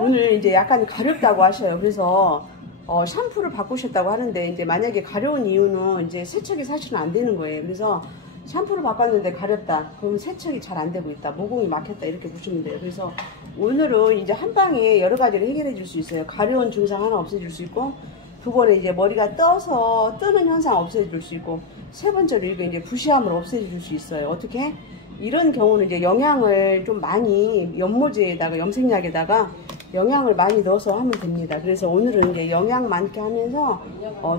오늘 이제 약간 가렵다고 하셔요. 그래서 샴푸를 바꾸셨다고 하는데, 이제 만약에 가려운 이유는 이제 세척이 사실은 안 되는 거예요. 그래서 샴푸를 바꿨는데 가렵다. 그럼 세척이 잘 안 되고 있다. 모공이 막혔다. 이렇게 보시면 돼요. 그래서 오늘은 이제 한 방에 여러 가지를 해결해 줄 수 있어요. 가려운 증상 하나 없애줄 수 있고, 두 번에 이제 머리가 뜨는 현상 없애줄 수 있고, 세 번째로 이거 이제 부시함을 없애줄 수 있어요. 어떻게? 이런 경우는 이제 영양을 좀 많이 연모제에다가 염색약에다가 영양을 많이 넣어서 하면 됩니다. 그래서 오늘은 이제 영양 많게 하면서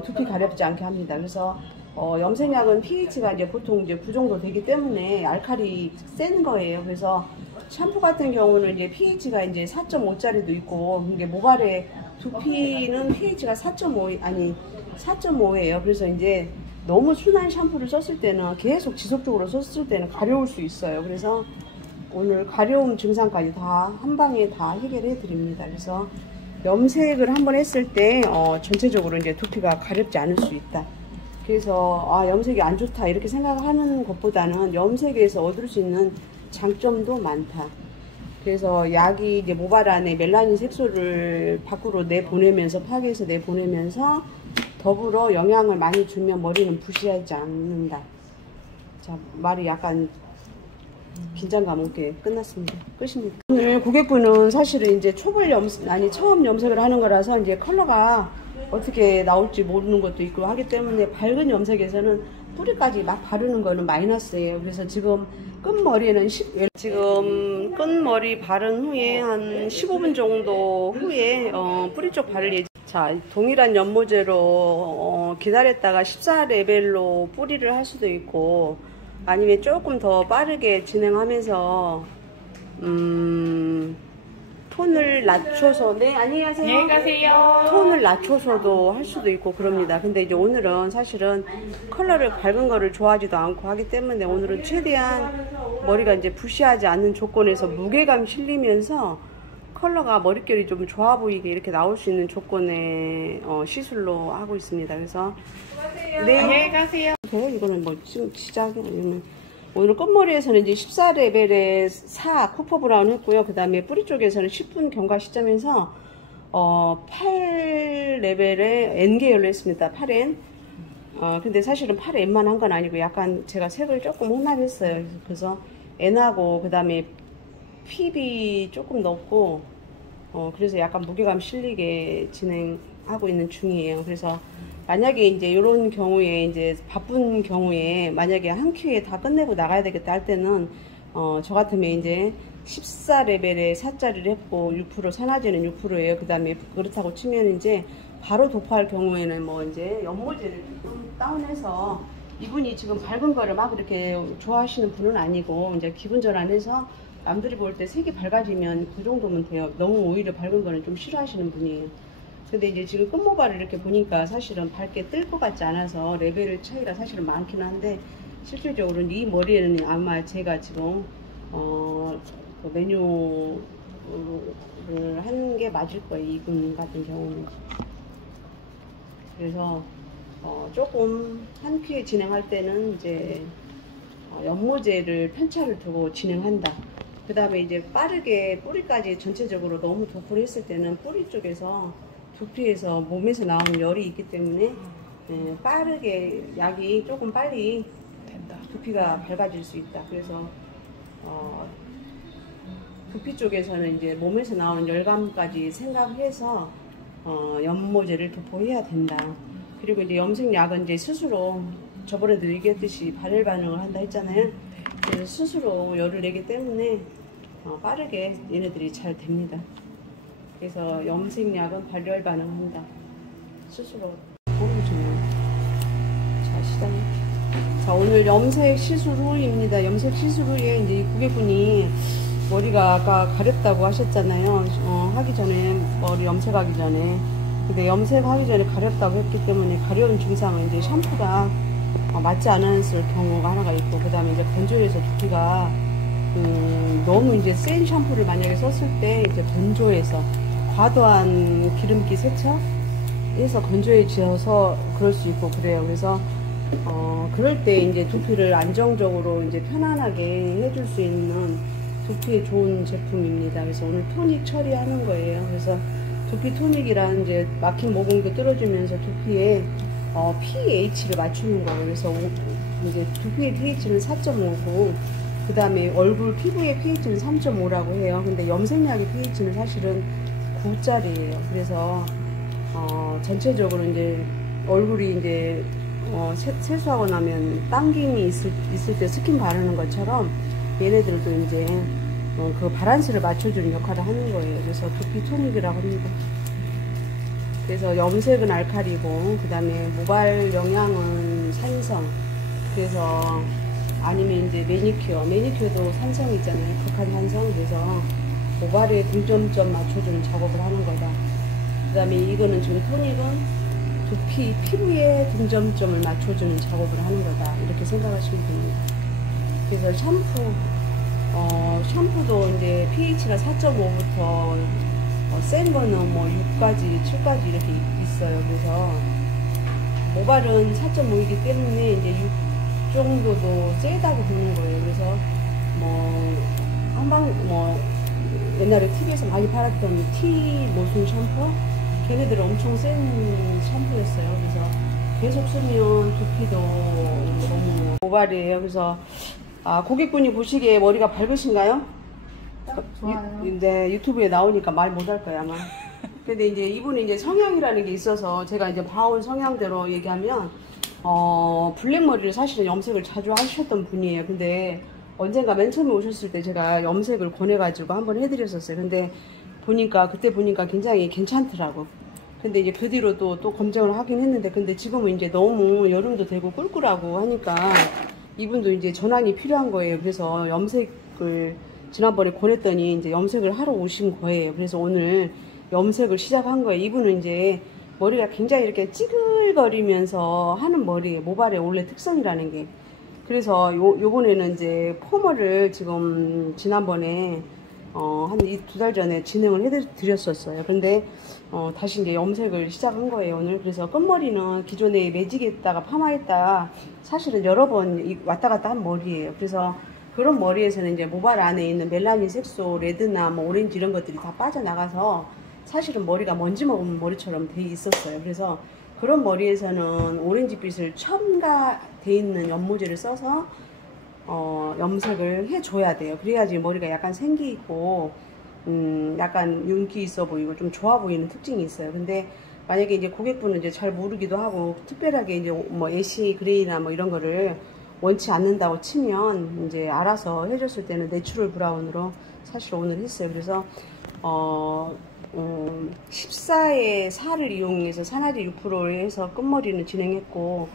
두피 가렵지 않게 합니다. 그래서 염색약은 pH가 이제 보통 이제 9 정도 되기 때문에 알칼리 센 거예요. 그래서 샴푸 같은 경우는 이제 pH가 이제 4.5짜리도 있고, 이게 모발의 두피는 pH가 4.5예요. 그래서 이제 너무 순한 샴푸를 썼을 때는, 계속 지속적으로 썼을 때는 가려울 수 있어요. 그래서 오늘 가려움 증상까지 다 한 방에 다 해결해 드립니다. 그래서 염색을 한번 했을 때 전체적으로 이제 두피가 가렵지 않을 수 있다. 그래서 염색이 안 좋다 이렇게 생각하는 것보다는 염색에서 얻을 수 있는 장점도 많다. 그래서 약이 이제 모발 안에 멜라닌 색소를 밖으로 내보내면서, 파괴해서 내보내면서 더불어 영양을 많이 주면 머리는 부시하지 않는다. 자, 말이 약간 긴장감 없게 끝났습니다. 끝입니다. 오늘 고객분은 사실은 이제 처음 염색을 하는 거라서 이제 컬러가 어떻게 나올지 모르는 것도 있고 하기 때문에, 밝은 염색에서는 뿌리까지 막 바르는 거는 마이너스예요. 그래서 지금 끝머리 바른 후에 한 15분 정도 후에 뿌리 쪽 바를 예정. 자, 동일한 연모제로 기다렸다가 14레벨로 뿌리를 할 수도 있고, 아니면 조금 더 빠르게 진행하면서 톤을 낮춰서, 네, 안녕히 가세요. 안녕히 가세요. 톤을 낮춰서도 할 수도 있고 그럽니다. 근데 이제 오늘은 사실은 컬러를 밝은 거를 좋아하지도 않고 하기 때문에, 오늘은 최대한 머리가 이제 부시하지 않는 조건에서 무게감 실리면서 컬러가 머릿결이 좀 좋아 보이게 이렇게 나올 수 있는 조건의 시술로 하고 있습니다. 그래서 네, 안녕히 가세요. 이거는 뭐 지금 시작이 오늘 끝머리에서는 이제 14레벨에 4 코퍼 브라운 했고요. 그 다음에 뿌리 쪽에서는 10분 경과 시점에서 8레벨에 N계열로 했습니다. 8N. 근데 사실은 8N만 한 건 아니고, 약간 제가 색을 조금 혼합했어요. 그래서 N하고 그 다음에 PB 조금 넣고, 그래서 약간 무게감 실리게 진행하고 있는 중이에요. 그래서 만약에 이제 이런 경우에, 이제 바쁜 경우에 만약에 한 큐에 다 끝내고 나가야 되겠다 할 때는 저 같으면 이제 14레벨에 4짜리를 했고 6% 산화제는 6%예요. 그 다음에 그렇다고 치면 이제 바로 도포할 경우에는 뭐 이제 연모제를 좀 다운해서, 이분이 지금 밝은 거를 막 이렇게 좋아하시는 분은 아니고, 이제 기분 전환해서 남들이 볼 때 색이 밝아지면 그 정도면 돼요. 너무 오히려 밝은 거는 좀 싫어하시는 분이에요. 근데 이제 지금 끝모발을 이렇게 보니까 사실은 밝게 뜰 것 같지 않아서 레벨 차이가 사실은 많긴 한데, 실질적으로는 이 머리에는 아마 제가 지금 그 메뉴를 하는 게 맞을 거예요. 이분 같은 경우는. 그래서 조금 한 큐에 진행할 때는 이제 연모제를 편차를 두고 진행한다. 그 다음에 이제 빠르게 뿌리까지 전체적으로 너무 도포를 했을 때는 뿌리 쪽에서, 두피에서, 몸에서 나오는 열이 있기 때문에 빠르게 약이 조금 빨리 된다. 두피가 밝아질 수 있다. 그래서 두피 쪽에서는 이제 몸에서 나오는 열감까지 생각해서 연모제를 도포해야 된다. 그리고 이제 염색약은 이제 스스로, 저번에도 얘기했듯이 발열 반응을 한다 했잖아요. 그래서 스스로 열을 내기 때문에 빠르게 얘네들이 잘 됩니다. 그래서 염색약은 발열 반응한다. 스스로. 자, 오늘 염색 시술 후입니다. 염색 시술 후에 이제 고객분이 머리가 아까 가렵다고 하셨잖아요. 하기 전에, 머리 염색하기 전에. 근데 염색하기 전에 가렵다고 했기 때문에, 가려운 증상은 이제 샴푸가 맞지 않았을 경우가 하나가 있고, 그 다음에 이제 건조해서 두피가 너무 이제 센 샴푸를 만약에 썼을 때 이제 건조해서 과도한 기름기 세척해서 건조해져서 그럴 수 있고 그래요. 그래서 그럴 때 이제 두피를 안정적으로 이제 편안하게 해줄 수 있는 두피에 좋은 제품입니다. 그래서 오늘 토닉 처리하는 거예요. 그래서 두피 토닉이란 이제 막힌 모공도 뚫어주면서 두피에 pH를 맞추는 거예요. 그래서 이제 두피의 pH는 4.5고 그 다음에 얼굴 피부의 pH는 3.5라고 해요. 근데 염색약의 pH는 사실은 9짜리예요. 그래서 전체적으로 이제 얼굴이 이제 세수하고 나면 당김이 있을 때 스킨 바르는 것처럼 얘네들도 이제 그 바란스를 맞춰주는 역할을 하는 거예요. 그래서 두피 토닉이라고 합니다. 그래서 염색은 알칼리고 그 다음에 모발 영양은 산성. 그래서 아니면 이제 매니큐어도 산성이 있잖아요. 극한 산성. 그래서 모발에 중점점 맞춰주는 작업을 하는 거다. 그 다음에 이거는 지금 토닉은 두피 피부에 중점점을 맞춰주는 작업을 하는 거다. 이렇게 생각하시면 됩니다. 그래서 샴푸도 이제 pH가 4.5부터 센 거는 뭐 6까지, 7까지 이렇게 있어요. 그래서 모발은 4.5이기 때문에 이제 6 정도도 세다고 보는 거예요. 그래서 옛날에 TV에서 많이 팔았던 티 모순 샴푸, 걔네들은 엄청 센 샴푸였어요. 그래서 계속 쓰면 두피도 너무 모발이에요. 그래서 고객분이 보시기에 머리가 밝으신가요? 좋아요. 네, 유튜브에 나오니까 말 못할 거야 아마. 근데 이제 이분이 이제 성향이라는 게 있어서 제가 이제 봐온 성향대로 얘기하면 블랙머리를 사실은 염색을 자주 하셨던 분이에요. 근데 언젠가 맨 처음에 오셨을 때 제가 염색을 권해가지고 한번 해드렸었어요. 근데 그때 보니까 굉장히 괜찮더라고. 근데 이제 그 뒤로 또 검정을 하긴 했는데, 근데 지금은 이제 너무 여름도 되고 꿀꿀하고 하니까 이분도 이제 전환이 필요한 거예요. 그래서 염색을 지난번에 권했더니 이제 염색을 하러 오신 거예요. 그래서 오늘 염색을 시작한 거예요. 이분은 이제 머리가 굉장히 이렇게 찌글거리면서 하는 머리예요. 모발의 원래 특성이라는 게. 그래서 요번에는 이제 펌을 지금 지난번에 한 2달 전에 진행을 해드렸었어요. 근데 다시 이제 염색을 시작한 거예요, 오늘. 그래서 끝머리는 기존에 매직했다가 파마했다가 사실은 여러 번 왔다 갔다 한 머리예요. 그래서 그런 머리에서는 이제 모발 안에 있는 멜라닌 색소, 레드나 뭐 오렌지 이런 것들이 다 빠져나가서 사실은 머리가 먼지 먹은 머리처럼 돼 있었어요. 그래서 그런 머리에서는 오렌지빛을 첨가돼 있는 연모제를 써서 염색을 해줘야 돼요. 그래야지 머리가 약간 생기 있고 약간 윤기 있어 보이고 좀 좋아 보이는 특징이 있어요. 근데 만약에 이제 고객분은 이제 잘 모르기도 하고 특별하게 이제 뭐 애쉬 그레이나 뭐 이런 거를 원치 않는다고 치면 이제 알아서 해줬을 때는 내추럴 브라운으로 사실 오늘 했어요. 그래서 14의 4를 이용해서 산화제 6%를 해서 끝머리는 진행했고,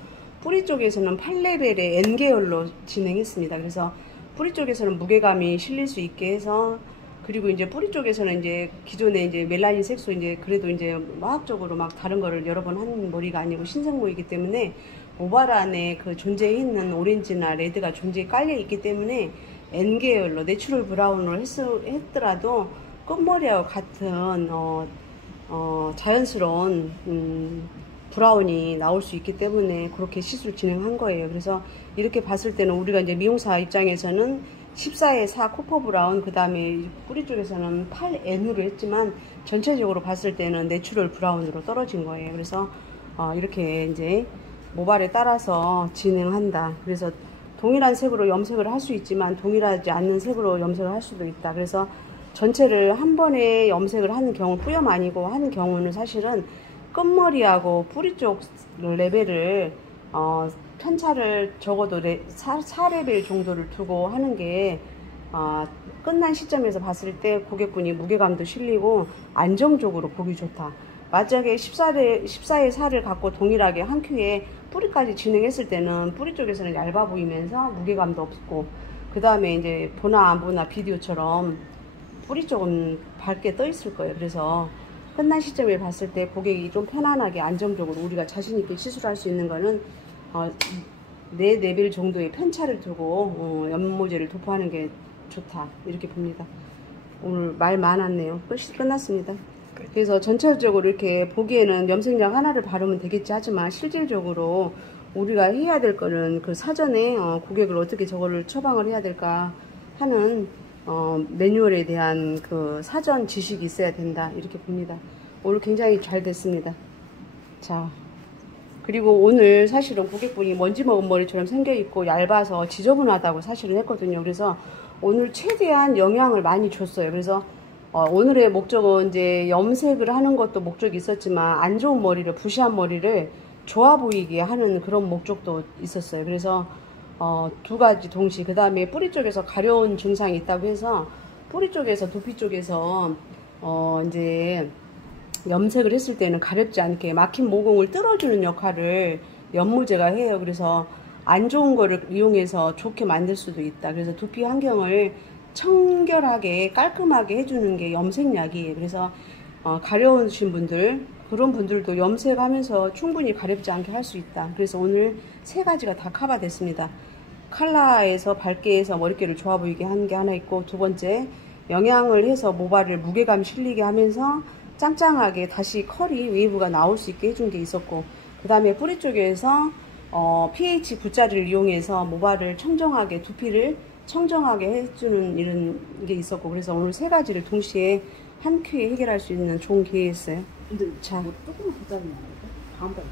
뿌리 쪽에서는 8레벨의 N계열로 진행했습니다. 그래서 뿌리 쪽에서는 무게감이 실릴 수 있게 해서, 그리고 이제 뿌리 쪽에서는 이제 기존에 이제 멜라닌 색소 이제 그래도 이제 화학적으로 막 다른 거를 여러 번 한 머리가 아니고 신생모이기 때문에 모발 안에 그 존재해 있는 오렌지나 레드가 존재해 깔려 있기 때문에 N계열로 내추럴 브라운으로 했더라도 끝머리하고 같은 자연스러운 브라운이 나올 수 있기 때문에 그렇게 시술 진행한 거예요. 그래서 이렇게 봤을 때는 우리가 이제 미용사 입장에서는 14의 4 코퍼 브라운, 그 다음에 뿌리 쪽에서는 8N으로 했지만 전체적으로 봤을 때는 내추럴 브라운으로 떨어진 거예요. 그래서 이렇게 이제 모발에 따라서 진행한다. 그래서 동일한 색으로 염색을 할 수 있지만 동일하지 않는 색으로 염색을 할 수도 있다. 그래서 전체를 한 번에 염색을 하는 경우, 뿌염 아니고 하는 경우는 사실은 끝머리하고 뿌리 쪽 레벨을 편차를 적어도 4레벨 정도를 두고 하는 게 끝난 시점에서 봤을 때 고객분이 무게감도 실리고 안정적으로 보기 좋다. 만약에 14의 4를 갖고 동일하게 한 큐에 뿌리까지 진행했을 때는 뿌리 쪽에서는 얇아 보이면서 무게감도 없고, 그 다음에 이제 보나 안 보나 비디오처럼 뿌리 쪽은 밝게 떠 있을 거예요. 그래서 끝난 시점에 봤을 때 고객이 좀 편안하게 안정적으로 우리가 자신있게 시술할 수 있는 거는 4레벨 정도의 편차를 두고 연모제를 도포하는 게 좋다, 이렇게 봅니다. 오늘 말 많았네요. 끝났습니다. 그래서 전체적으로 이렇게 보기에는 염색약 하나를 바르면 되겠지 하지만 실질적으로 우리가 해야 될 거는 그 사전에 고객을 어떻게 저거를 처방을 해야 될까 하는 매뉴얼에 대한 그 사전 지식이 있어야 된다 이렇게 봅니다. 오늘 굉장히 잘 됐습니다. 자, 그리고 오늘 사실은 고객분이 먼지 먹은 머리처럼 생겨있고 얇아서 지저분하다고 사실은 했거든요. 그래서 오늘 최대한 영양을 많이 줬어요. 그래서 오늘의 목적은 이제 염색을 하는 것도 목적이 있었지만 안 좋은 머리를, 부시한 머리를 좋아 보이게 하는 그런 목적도 있었어요. 그래서 두 가지 동시에, 그 다음에 뿌리 쪽에서 가려운 증상이 있다고 해서 뿌리 쪽에서, 두피 쪽에서 이제 염색을 했을 때는 가렵지 않게 막힌 모공을 뚫어주는 역할을 연모제가 해요. 그래서 안 좋은 거를 이용해서 좋게 만들 수도 있다. 그래서 두피 환경을 청결하게 깔끔하게 해주는 게 염색약이에요. 그래서 가려우신 분들, 그런 분들도 염색하면서 충분히 가렵지 않게 할 수 있다. 그래서 오늘 세 가지가 다 커버됐습니다. 컬러에서 밝게 해서 머릿결을 좋아 보이게 하는 게 하나 있고, 두 번째 영양을 해서 모발을 무게감 실리게 하면서 짱짱하게 다시 컬이 웨이브가 나올 수 있게 해준 게 있었고, 그 다음에 뿌리 쪽에서 pH 붓자리를 이용해서 모발을 청정하게, 두피를 청정하게 해주는 이런 게 있었고, 그래서 오늘 세 가지를 동시에 한 큐에 해결할 수 있는 좋은 기회였어요. 근데 자, 뭐 조금만 더 자르면 안 될까? 다음번에